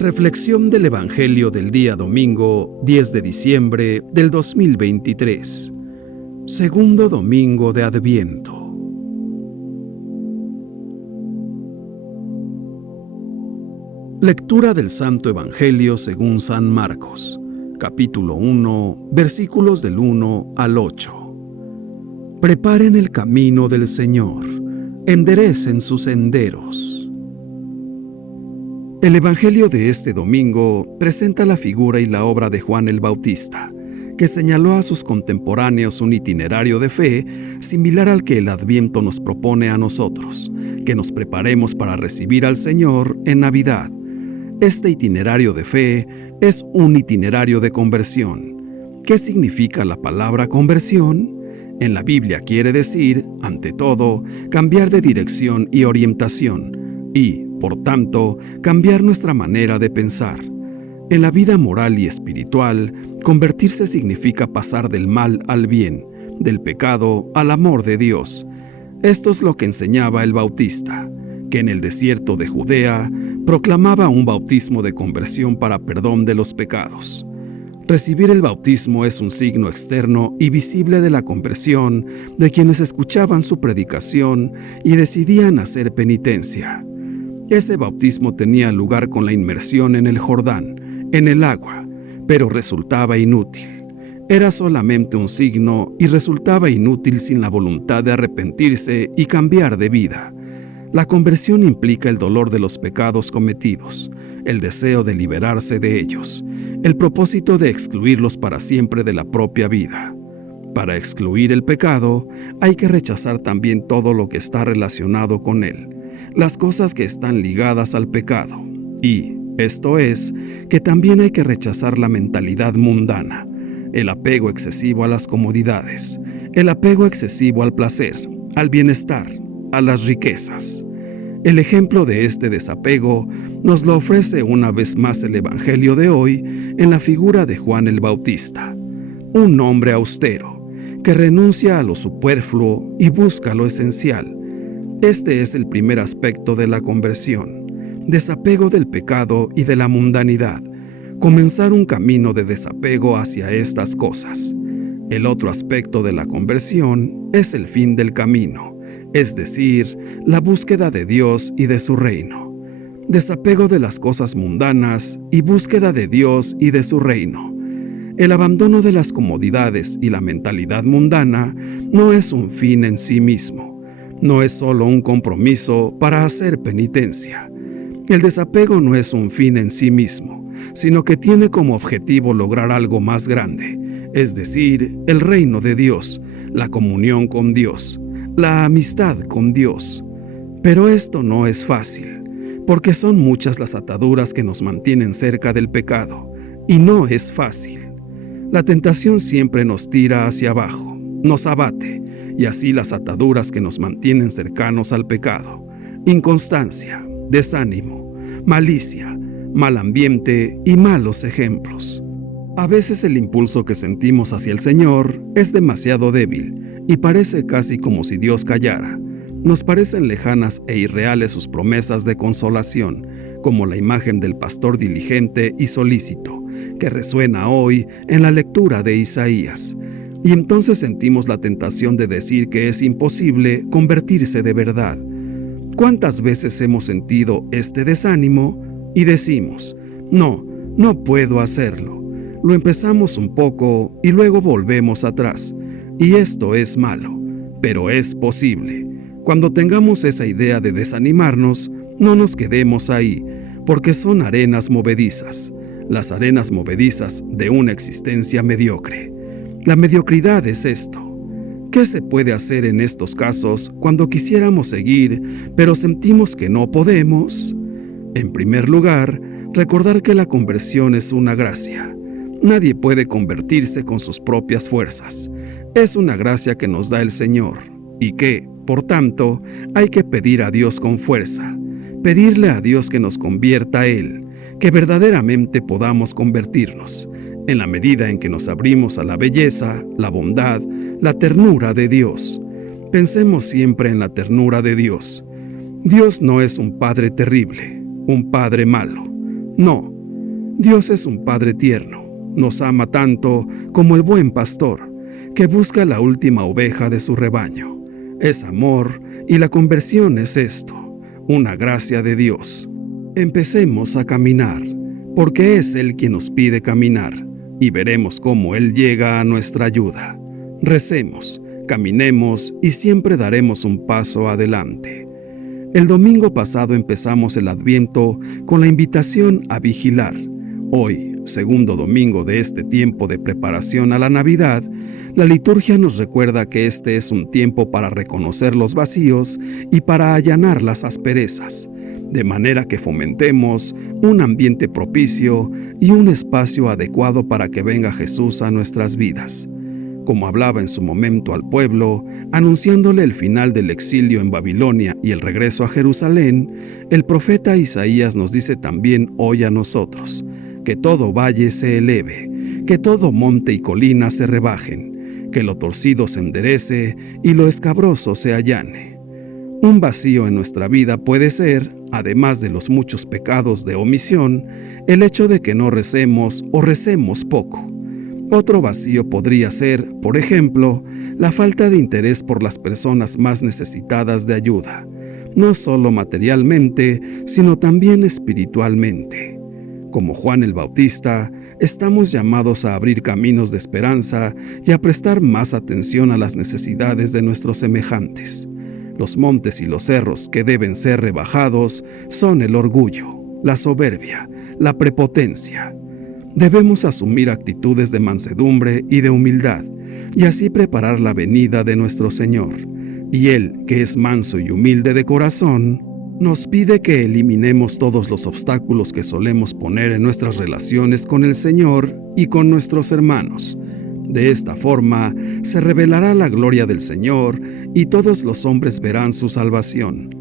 Reflexión del Evangelio del día domingo 10 de diciembre del 2023. Segundo domingo de Adviento. Lectura del Santo Evangelio según San Marcos, capítulo 1, versículos del 1 al 8. Preparen el camino del Señor, enderecen sus senderos. El Evangelio de este domingo presenta la figura y la obra de Juan el Bautista, que señaló a sus contemporáneos un itinerario de fe similar al que el Adviento nos propone a nosotros, que nos preparemos para recibir al Señor en Navidad. Este itinerario de fe es un itinerario de conversión. ¿Qué significa la palabra conversión? En la Biblia quiere decir, ante todo, cambiar de dirección y orientación, y, por tanto, cambiar nuestra manera de pensar. En la vida moral y espiritual, convertirse significa pasar del mal al bien, del pecado al amor de Dios. Esto es lo que enseñaba el Bautista, que en el desierto de Judea proclamaba un bautismo de conversión para perdón de los pecados. Recibir el bautismo es un signo externo y visible de la conversión de quienes escuchaban su predicación y decidían hacer penitencia. Ese bautismo tenía lugar con la inmersión en el Jordán, en el agua, pero resultaba inútil. Era solamente un signo y resultaba inútil sin la voluntad de arrepentirse y cambiar de vida. La conversión implica el dolor de los pecados cometidos, el deseo de liberarse de ellos, el propósito de excluirlos para siempre de la propia vida. Para excluir el pecado, hay que rechazar también todo lo que está relacionado con él, las cosas que están ligadas al pecado. Y, esto es, que también hay que rechazar la mentalidad mundana, el apego excesivo a las comodidades, el apego excesivo al placer, al bienestar, a las riquezas. El ejemplo de este desapego nos lo ofrece una vez más el Evangelio de hoy en la figura de Juan el Bautista, un hombre austero, que renuncia a lo superfluo y busca lo esencial. Este es el primer aspecto de la conversión, desapego del pecado y de la mundanidad, comenzar un camino de desapego hacia estas cosas. El otro aspecto de la conversión es el fin del camino, es decir, la búsqueda de Dios y de su reino. Desapego de las cosas mundanas y búsqueda de Dios y de su reino. El abandono de las comodidades y la mentalidad mundana no es un fin en sí mismo. No es solo un compromiso para hacer penitencia. El desapego no es un fin en sí mismo, sino que tiene como objetivo lograr algo más grande, es decir, el reino de Dios, la comunión con Dios, la amistad con Dios. Pero esto no es fácil, porque son muchas las ataduras que nos mantienen cerca del pecado, y no es fácil. La tentación siempre nos tira hacia abajo, nos abate, y así las ataduras que nos mantienen cercanos al pecado: inconstancia, desánimo, malicia, mal ambiente y malos ejemplos. A veces el impulso que sentimos hacia el Señor es demasiado débil y parece casi como si Dios callara. Nos parecen lejanas e irreales sus promesas de consolación, como la imagen del pastor diligente y solícito, que resuena hoy en la lectura de Isaías. Y entonces sentimos la tentación de decir que es imposible convertirse de verdad. ¿Cuántas veces hemos sentido este desánimo y decimos, no puedo hacerlo? Lo empezamos un poco y luego volvemos atrás. Y esto es malo, pero es posible. Cuando tengamos esa idea de desanimarnos, no nos quedemos ahí, porque son arenas movedizas, las arenas movedizas de una existencia mediocre. La mediocridad es esto. ¿Qué se puede hacer en estos casos cuando quisiéramos seguir, pero sentimos que no podemos? En primer lugar, recordar que la conversión es una gracia. Nadie puede convertirse con sus propias fuerzas. Es una gracia que nos da el Señor, y que, por tanto, hay que pedir a Dios con fuerza. Pedirle a Dios que nos convierta a Él, que verdaderamente podamos convertirnos, en la medida en que nos abrimos a la belleza, la bondad, la ternura de Dios. Pensemos siempre en la ternura de Dios. Dios no es un padre terrible, un padre malo. No, Dios es un Padre tierno, nos ama tanto como el buen pastor, que busca la última oveja de su rebaño. Es amor y la conversión es esto, una gracia de Dios. Empecemos a caminar, porque es Él quien nos pide caminar, y veremos cómo Él llega a nuestra ayuda. Recemos, caminemos y siempre daremos un paso adelante. El domingo pasado empezamos el Adviento con la invitación a vigilar. Hoy, segundo domingo de este tiempo de preparación a la Navidad, la liturgia nos recuerda que este es un tiempo para reconocer los vacíos y para allanar las asperezas, de manera que fomentemos un ambiente propicio y un espacio adecuado para que venga Jesús a nuestras vidas. Como hablaba en su momento al pueblo, anunciándole el final del exilio en Babilonia y el regreso a Jerusalén, el profeta Isaías nos dice también hoy a nosotros: que todo valle se eleve, que todo monte y colina se rebajen, que lo torcido se enderece y lo escabroso se allane. Un vacío en nuestra vida puede ser, además de los muchos pecados de omisión, el hecho de que no recemos o recemos poco. Otro vacío podría ser, por ejemplo, la falta de interés por las personas más necesitadas de ayuda, no solo materialmente, sino también espiritualmente. Como Juan el Bautista, estamos llamados a abrir caminos de esperanza y a prestar más atención a las necesidades de nuestros semejantes. Los montes y los cerros que deben ser rebajados son el orgullo, la soberbia, la prepotencia. Debemos asumir actitudes de mansedumbre y de humildad, y así preparar la venida de nuestro Señor. Y Él, que es manso y humilde de corazón, nos pide que eliminemos todos los obstáculos que solemos poner en nuestras relaciones con el Señor y con nuestros hermanos. De esta forma, se revelará la gloria del Señor y todos los hombres verán su salvación.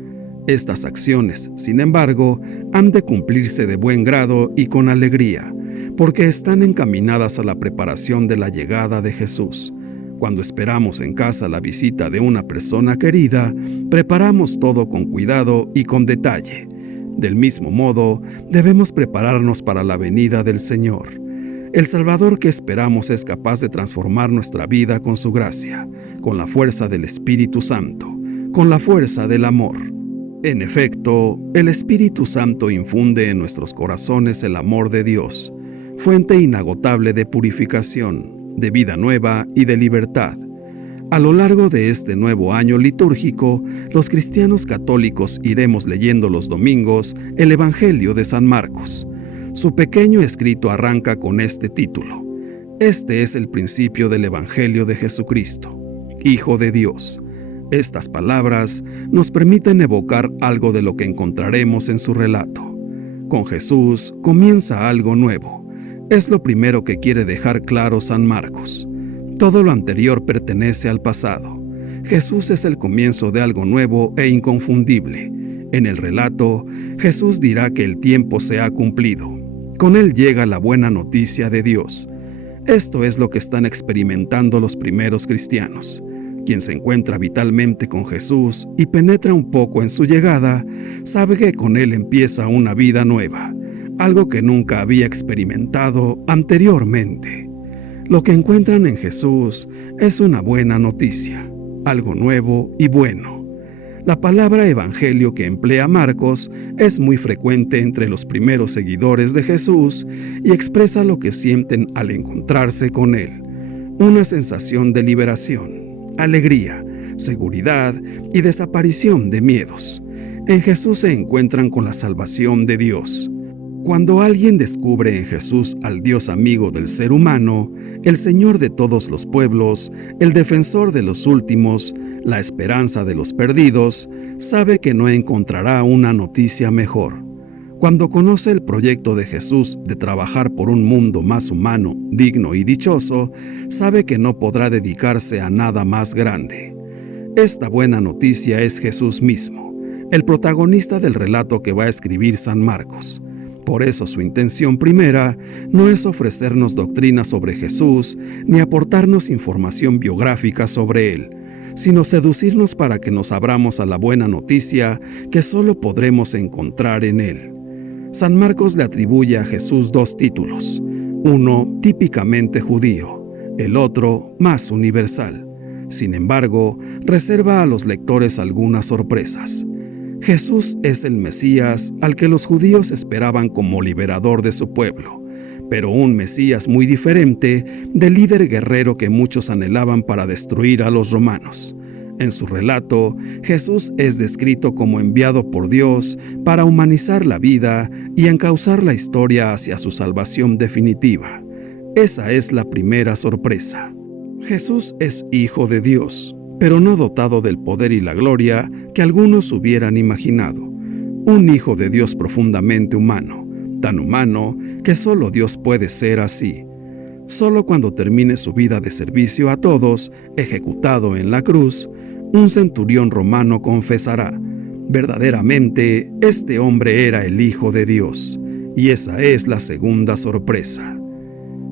Estas acciones, sin embargo, han de cumplirse de buen grado y con alegría, porque están encaminadas a la preparación de la llegada de Jesús. Cuando esperamos en casa la visita de una persona querida, preparamos todo con cuidado y con detalle. Del mismo modo, debemos prepararnos para la venida del Señor. El Salvador que esperamos es capaz de transformar nuestra vida con su gracia, con la fuerza del Espíritu Santo, con la fuerza del amor. En efecto, el Espíritu Santo infunde en nuestros corazones el amor de Dios, fuente inagotable de purificación, de vida nueva y de libertad. A lo largo de este nuevo año litúrgico, los cristianos católicos iremos leyendo los domingos el Evangelio de San Marcos. Su pequeño escrito arranca con este título: Este es el principio del Evangelio de Jesucristo, Hijo de Dios. Estas palabras nos permiten evocar algo de lo que encontraremos en su relato. Con Jesús comienza algo nuevo. Es lo primero que quiere dejar claro San Marcos. Todo lo anterior pertenece al pasado. Jesús es el comienzo de algo nuevo e inconfundible. En el relato, Jesús dirá que el tiempo se ha cumplido. Con él llega la buena noticia de Dios. Esto es lo que están experimentando los primeros cristianos. Quien se encuentra vitalmente con Jesús y penetra un poco en su llegada, sabe que con él empieza una vida nueva, algo que nunca había experimentado anteriormente. Lo que encuentran en Jesús es una buena noticia, algo nuevo y bueno. La palabra evangelio que emplea Marcos es muy frecuente entre los primeros seguidores de Jesús y expresa lo que sienten al encontrarse con él: una sensación de liberación, alegría, seguridad y desaparición de miedos. En Jesús se encuentran con la salvación de Dios. Cuando alguien descubre en Jesús al Dios amigo del ser humano, el Señor de todos los pueblos, el defensor de los últimos, la esperanza de los perdidos, sabe que no encontrará una noticia mejor. Cuando conoce el proyecto de Jesús de trabajar por un mundo más humano, digno y dichoso, sabe que no podrá dedicarse a nada más grande. Esta buena noticia es Jesús mismo, el protagonista del relato que va a escribir San Marcos. Por eso su intención primera no es ofrecernos doctrina sobre Jesús ni aportarnos información biográfica sobre él, sino seducirnos para que nos abramos a la buena noticia que solo podremos encontrar en él. San Marcos le atribuye a Jesús dos títulos, uno típicamente judío, el otro más universal. Sin embargo, reserva a los lectores algunas sorpresas. Jesús es el Mesías al que los judíos esperaban como liberador de su pueblo, pero un Mesías muy diferente del líder guerrero que muchos anhelaban para destruir a los romanos. En su relato, Jesús es descrito como enviado por Dios para humanizar la vida y encauzar la historia hacia su salvación definitiva. Esa es la primera sorpresa. Jesús es hijo de Dios, pero no dotado del poder y la gloria que algunos hubieran imaginado. Un hijo de Dios profundamente humano, tan humano que solo Dios puede ser así. Solo cuando termine su vida de servicio a todos, ejecutado en la cruz, un centurión romano confesará: verdaderamente, este hombre era el Hijo de Dios. Y esa es la segunda sorpresa.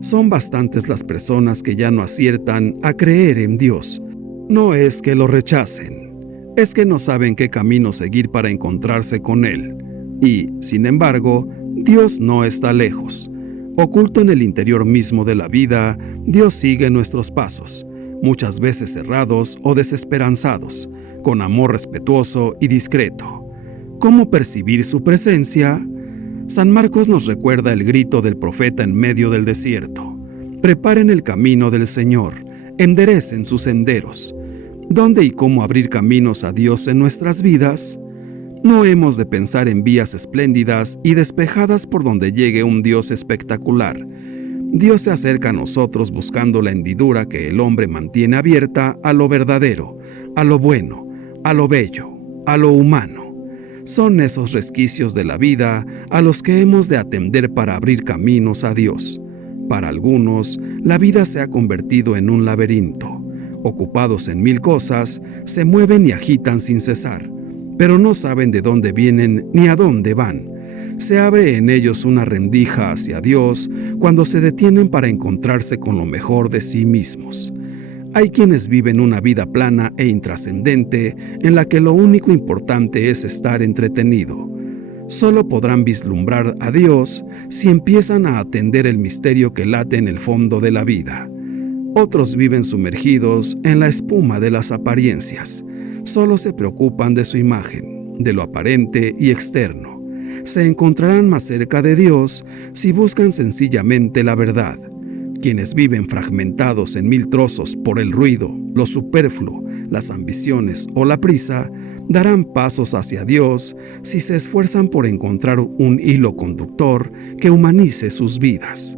Son bastantes las personas que ya no aciertan a creer en Dios. No es que lo rechacen, es que no saben qué camino seguir para encontrarse con Él. Y, sin embargo, Dios no está lejos. Oculto en el interior mismo de la vida, Dios sigue nuestros pasos, muchas veces errados o desesperanzados, con amor respetuoso y discreto. ¿Cómo percibir su presencia? San Marcos nos recuerda el grito del profeta en medio del desierto: preparen el camino del Señor, enderecen sus senderos. ¿Dónde y cómo abrir caminos a Dios en nuestras vidas? No hemos de pensar en vías espléndidas y despejadas por donde llegue un Dios espectacular. Dios se acerca a nosotros buscando la hendidura que el hombre mantiene abierta a lo verdadero, a lo bueno, a lo bello, a lo humano. Son esos resquicios de la vida a los que hemos de atender para abrir caminos a Dios. Para algunos, la vida se ha convertido en un laberinto. Ocupados en mil cosas, se mueven y agitan sin cesar, pero no saben de dónde vienen ni a dónde van. Se abre en ellos una rendija hacia Dios cuando se detienen para encontrarse con lo mejor de sí mismos. Hay quienes viven una vida plana e intrascendente en la que lo único importante es estar entretenido. Solo podrán vislumbrar a Dios si empiezan a atender el misterio que late en el fondo de la vida. Otros viven sumergidos en la espuma de las apariencias. Solo se preocupan de su imagen, de lo aparente y externo. Se encontrarán más cerca de Dios si buscan sencillamente la verdad. Quienes viven fragmentados en mil trozos por el ruido, lo superfluo, las ambiciones o la prisa, darán pasos hacia Dios si se esfuerzan por encontrar un hilo conductor que humanice sus vidas.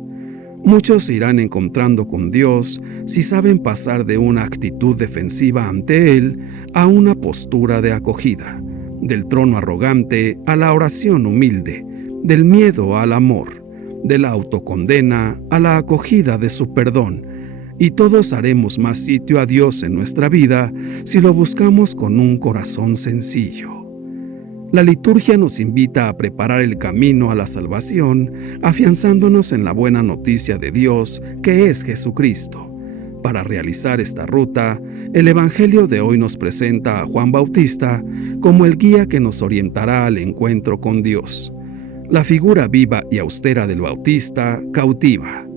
Muchos se irán encontrando con Dios si saben pasar de una actitud defensiva ante Él a una postura de acogida, del trono arrogante a la oración humilde, del miedo al amor, de la autocondena a la acogida de su perdón, y todos haremos más sitio a Dios en nuestra vida si lo buscamos con un corazón sencillo. La liturgia nos invita a preparar el camino a la salvación, afianzándonos en la buena noticia de Dios, que es Jesucristo. Para realizar esta ruta, el Evangelio de hoy nos presenta a Juan Bautista como el guía que nos orientará al encuentro con Dios. La figura viva y austera del Bautista cautiva.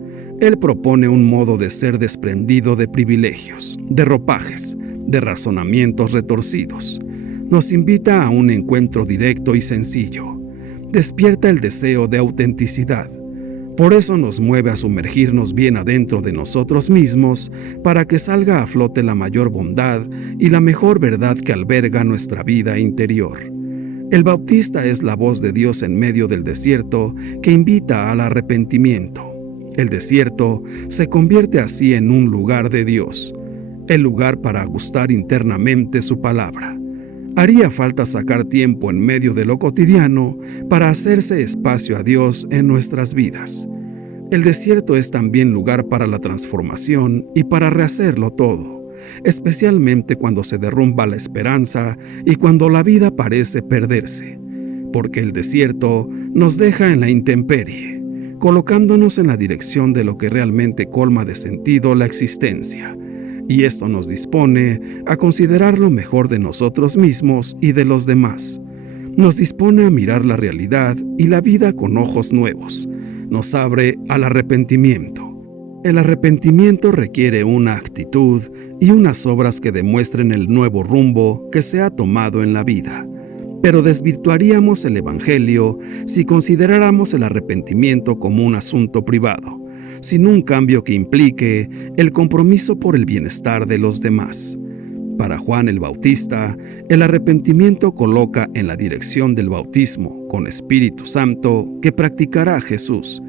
Él propone un modo de ser desprendido de privilegios, de ropajes, de razonamientos retorcidos. Nos invita a un encuentro directo y sencillo. Despierta el deseo de autenticidad. Por eso nos mueve a sumergirnos bien adentro de nosotros mismos para que salga a flote la mayor bondad y la mejor verdad que alberga nuestra vida interior. El Bautista es la voz de Dios en medio del desierto que invita al arrepentimiento. El desierto se convierte así en un lugar de Dios, el lugar para gustar internamente su palabra. Haría falta sacar tiempo en medio de lo cotidiano para hacerse espacio a Dios en nuestras vidas. El desierto es también lugar para la transformación y para rehacerlo todo, especialmente cuando se derrumba la esperanza y cuando la vida parece perderse, porque el desierto nos deja en la intemperie, colocándonos en la dirección de lo que realmente colma de sentido la existencia. Y esto nos dispone a considerar lo mejor de nosotros mismos y de los demás. Nos dispone a mirar la realidad y la vida con ojos nuevos. Nos abre al arrepentimiento. El arrepentimiento requiere una actitud y unas obras que demuestren el nuevo rumbo que se ha tomado en la vida. Pero desvirtuaríamos el Evangelio si consideráramos el arrepentimiento como un asunto privado, sin un cambio que implique el compromiso por el bienestar de los demás. Para Juan el Bautista, el arrepentimiento coloca en la dirección del bautismo con Espíritu Santo que practicará Jesús.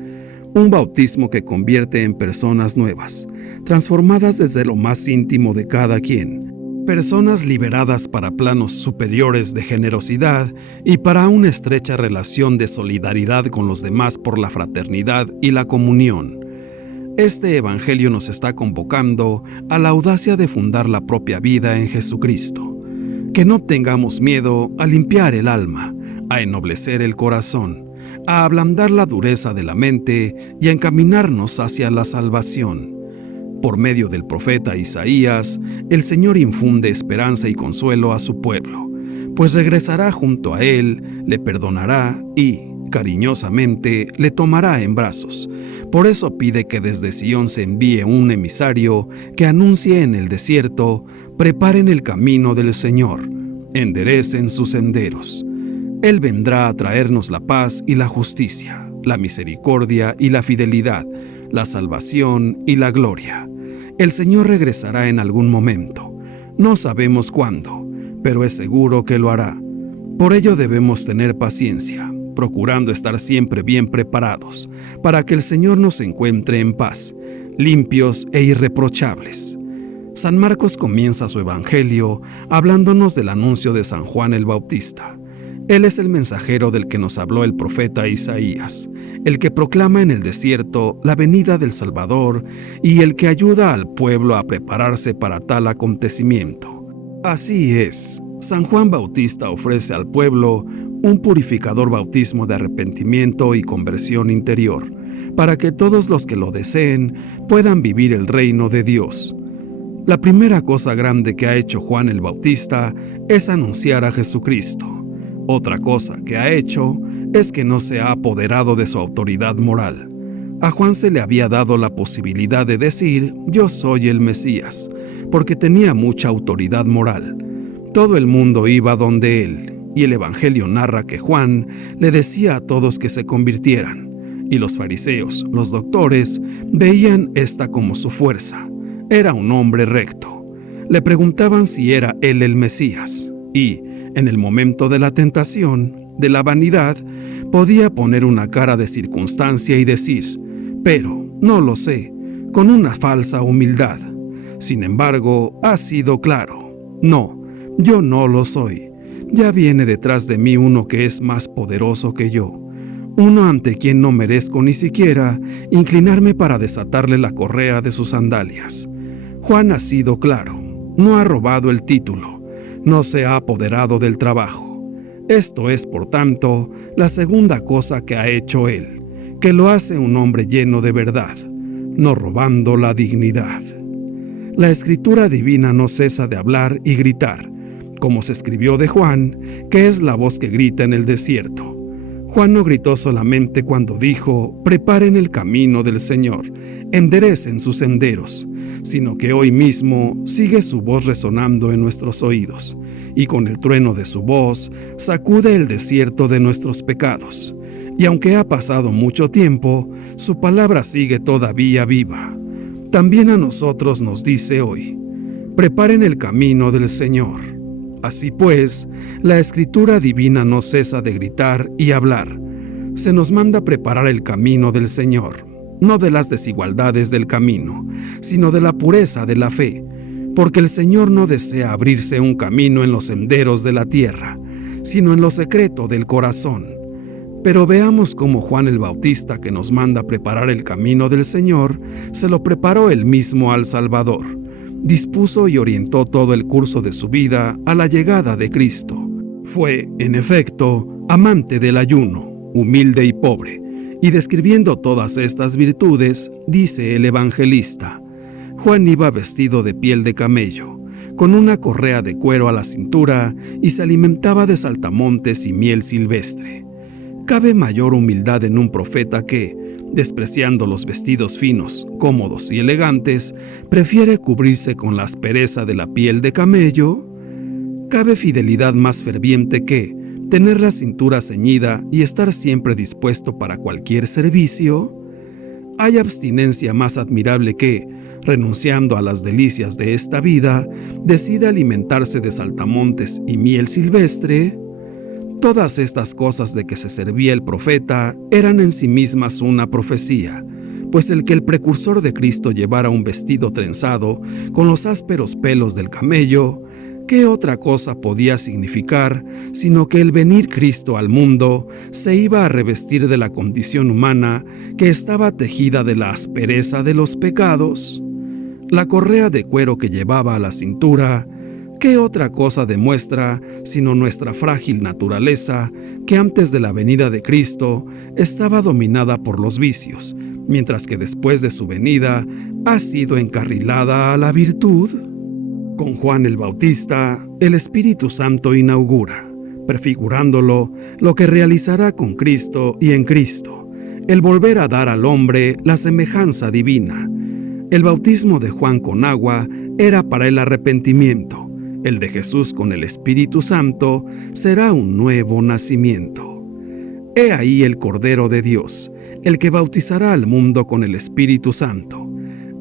Un bautismo que convierte en personas nuevas, transformadas desde lo más íntimo de cada quien, personas liberadas para planos superiores de generosidad y para una estrecha relación de solidaridad con los demás por la fraternidad y la comunión. Este Evangelio nos está convocando a la audacia de fundar la propia vida en Jesucristo. Que no tengamos miedo a limpiar el alma, a ennoblecer el corazón, a ablandar la dureza de la mente y a encaminarnos hacia la salvación. Por medio del profeta Isaías, el Señor infunde esperanza y consuelo a su pueblo, pues regresará junto a él, le perdonará y, cariñosamente, le tomará en brazos. Por eso pide que desde Sión se envíe un emisario que anuncie en el desierto: preparen el camino del Señor, enderecen sus senderos. Él vendrá a traernos la paz y la justicia, la misericordia y la fidelidad, la salvación y la gloria. El Señor regresará en algún momento. No sabemos cuándo, pero es seguro que lo hará. Por ello debemos tener paciencia, procurando estar siempre bien preparados, para que el Señor nos encuentre en paz, limpios e irreprochables. San Marcos comienza su Evangelio hablándonos del anuncio de San Juan el Bautista. Él es el mensajero del que nos habló el profeta Isaías, el que proclama en el desierto la venida del Salvador y el que ayuda al pueblo a prepararse para tal acontecimiento. Así es, San Juan Bautista ofrece al pueblo un purificador bautismo de arrepentimiento y conversión interior, para que todos los que lo deseen puedan vivir el reino de Dios. La primera cosa grande que ha hecho Juan el Bautista es anunciar a Jesucristo. Otra cosa que ha hecho es que no se ha apoderado de su autoridad moral. A Juan se le había dado la posibilidad de decir: yo soy el Mesías, porque tenía mucha autoridad moral. Todo el mundo iba donde él, y el Evangelio narra que Juan le decía a todos que se convirtieran, y los fariseos, los doctores, veían esta como su fuerza. Era un hombre recto. Le preguntaban si era él el Mesías, y, en el momento de la tentación, de la vanidad, podía poner una cara de circunstancia y decir: pero no lo sé, con una falsa humildad. Sin embargo, ha sido claro: no, yo no lo soy. Ya viene detrás de mí uno que es más poderoso que yo, uno ante quien no merezco ni siquiera inclinarme para desatarle la correa de sus sandalias. Juan ha sido claro, no ha robado el título, no se ha apoderado del trabajo. Esto es, por tanto, la segunda cosa que ha hecho él, que lo hace un hombre lleno de verdad, no robando la dignidad. La Escritura divina no cesa de hablar y gritar, como se escribió de Juan, que es la voz que grita en el desierto. Juan no gritó solamente cuando dijo: preparen el camino del Señor, enderecen sus senderos, sino que hoy mismo sigue su voz resonando en nuestros oídos, y con el trueno de su voz sacude el desierto de nuestros pecados. Y aunque ha pasado mucho tiempo, su palabra sigue todavía viva. También a nosotros nos dice hoy: preparen el camino del Señor. Así pues, la Escritura divina no cesa de gritar y hablar. Se nos manda preparar el camino del Señor, no de las desigualdades del camino, sino de la pureza de la fe, porque el Señor no desea abrirse un camino en los senderos de la tierra, sino en lo secreto del corazón. Pero veamos cómo Juan el Bautista, que nos manda preparar el camino del Señor, se lo preparó él mismo al Salvador. Dispuso y orientó todo el curso de su vida a la llegada de Cristo. Fue, en efecto, amante del ayuno, humilde y pobre, y describiendo todas estas virtudes, dice el evangelista: Juan iba vestido de piel de camello, con una correa de cuero a la cintura y se alimentaba de saltamontes y miel silvestre. Cabe mayor humildad en un profeta que, despreciando los vestidos finos, cómodos y elegantes, prefiere cubrirse con la aspereza de la piel de camello. ¿Cabe fidelidad más ferviente que tener la cintura ceñida y estar siempre dispuesto para cualquier servicio? ¿Hay abstinencia más admirable que, renunciando a las delicias de esta vida, decide alimentarse de saltamontes y miel silvestre? Todas estas cosas de que se servía el profeta eran en sí mismas una profecía, pues el que el precursor de Cristo llevara un vestido trenzado con los ásperos pelos del camello, ¿qué otra cosa podía significar sino que el venir Cristo al mundo se iba a revestir de la condición humana que estaba tejida de la aspereza de los pecados? La correa de cuero que llevaba a la cintura, ¿qué otra cosa demuestra sino nuestra frágil naturaleza que antes de la venida de Cristo estaba dominada por los vicios, mientras que después de su venida ha sido encarrilada a la virtud? Con Juan el Bautista, el Espíritu Santo inaugura, prefigurándolo, lo que realizará con Cristo y en Cristo, el volver a dar al hombre la semejanza divina. El bautismo de Juan con agua era para el arrepentimiento. El de Jesús con el Espíritu Santo será un nuevo nacimiento. He ahí el Cordero de Dios, el que bautizará al mundo con el Espíritu Santo.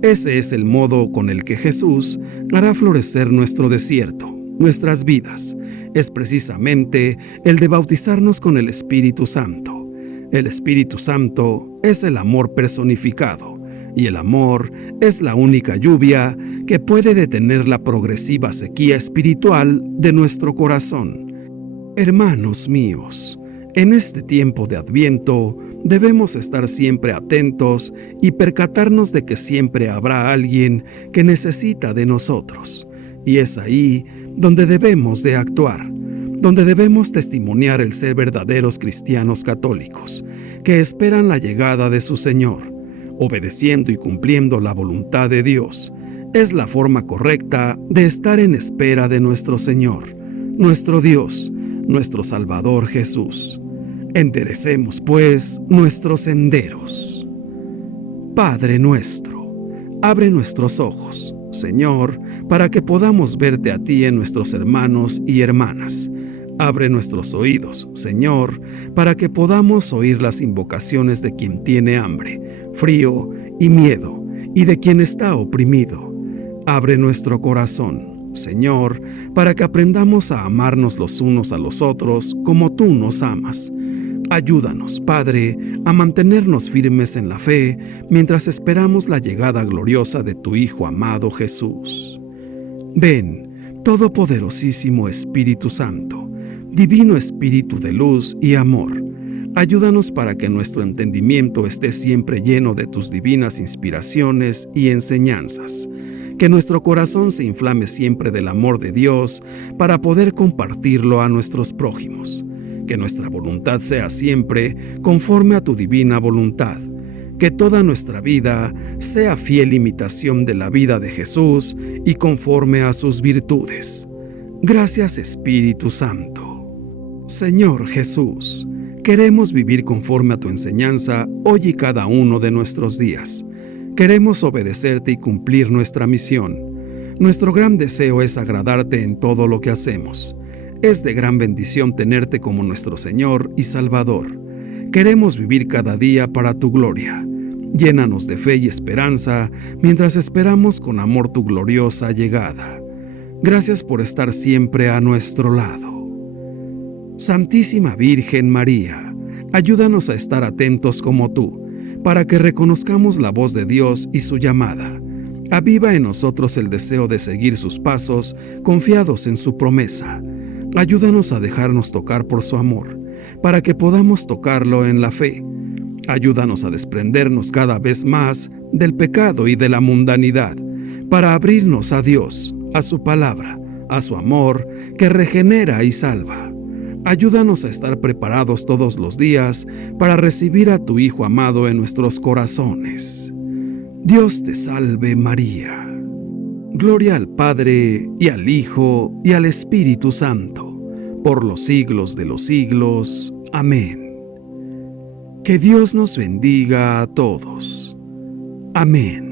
Ese es el modo con el que Jesús hará florecer nuestro desierto, nuestras vidas. Es precisamente el de bautizarnos con el Espíritu Santo. El Espíritu Santo es el amor personificado, y el amor es la única lluvia que puede detener la progresiva sequía espiritual de nuestro corazón. Hermanos míos, en este tiempo de Adviento debemos estar siempre atentos y percatarnos de que siempre habrá alguien que necesita de nosotros, y es ahí donde debemos de actuar, donde debemos testimoniar el ser verdaderos cristianos católicos, que esperan la llegada de su Señor, obedeciendo y cumpliendo la voluntad de Dios. Es la forma correcta de estar en espera de nuestro Señor, nuestro Dios, nuestro Salvador Jesús. Enderecemos, pues, nuestros senderos. Padre nuestro, abre nuestros ojos, Señor, para que podamos verte a ti en nuestros hermanos y hermanas. Abre nuestros oídos, Señor, para que podamos oír las invocaciones de quien tiene hambre, frío y miedo, y de quien está oprimido. Abre nuestro corazón, Señor, para que aprendamos a amarnos los unos a los otros como tú nos amas. Ayúdanos, Padre, a mantenernos firmes en la fe mientras esperamos la llegada gloriosa de tu Hijo amado Jesús. Ven, Todopoderosísimo Espíritu Santo, Divino Espíritu de luz y amor, ayúdanos para que nuestro entendimiento esté siempre lleno de tus divinas inspiraciones y enseñanzas, que nuestro corazón se inflame siempre del amor de Dios para poder compartirlo a nuestros prójimos, que nuestra voluntad sea siempre conforme a tu divina voluntad, que toda nuestra vida sea fiel imitación de la vida de Jesús y conforme a sus virtudes. Gracias, Espíritu Santo. Señor Jesús, queremos vivir conforme a tu enseñanza hoy y cada uno de nuestros días. Queremos obedecerte y cumplir nuestra misión. Nuestro gran deseo es agradarte en todo lo que hacemos. Es de gran bendición tenerte como nuestro Señor y Salvador. Queremos vivir cada día para tu gloria. Llénanos de fe y esperanza mientras esperamos con amor tu gloriosa llegada. Gracias por estar siempre a nuestro lado. Santísima Virgen María, ayúdanos a estar atentos como tú, para que reconozcamos la voz de Dios y su llamada. Aviva en nosotros el deseo de seguir sus pasos, confiados en su promesa. Ayúdanos a dejarnos tocar por su amor, para que podamos tocarlo en la fe. Ayúdanos a desprendernos cada vez más del pecado y de la mundanidad, para abrirnos a Dios, a su palabra, a su amor que regenera y salva. Ayúdanos a estar preparados todos los días para recibir a tu Hijo amado en nuestros corazones. Dios te salve María. Gloria al Padre, y al Hijo, y al Espíritu Santo, por los siglos de los siglos. Amén. Que Dios nos bendiga a todos. Amén.